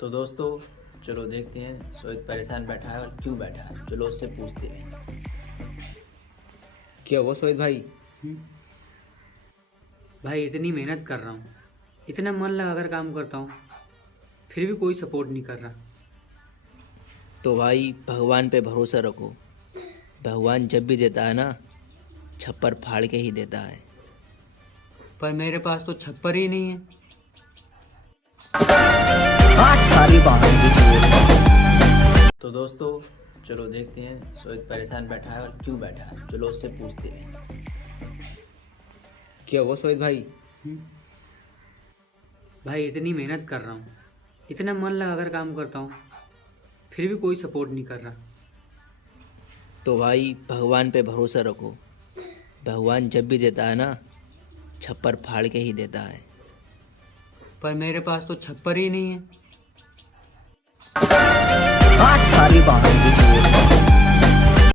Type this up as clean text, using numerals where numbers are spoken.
तो दोस्तों चलो देखते हैं सोहित परेशान बैठा है और क्यों बैठा है। चलो उससे पूछते हैं। क्या हुआ सोहित भाई? भाई इतनी मेहनत कर रहा हूँ, इतना मन लगाकर काम करता हूँ, फिर भी कोई सपोर्ट नहीं कर रहा। तो भाई भगवान पे भरोसा रखो। भगवान जब भी देता है ना, छप्पर फाड़ के ही देता है। पर मेरे पास तो छप्पर ही नहीं है। तो दोस्तों चलो देखते हैं सोहित परेशान बैठा है और क्यों बैठा है। चलो उससे पूछते हैं। क्या हुआ सोहित भाई? भाई इतनी मेहनत कर रहा हूँ, इतना मन लगाकर काम करता हूँ, फिर भी कोई सपोर्ट नहीं कर रहा। तो भाई भगवान पे भरोसा रखो। भगवान जब भी देता है ना, छप्पर फाड़ के ही देता है। पर मेरे पास तो छप्पर ही नहीं है।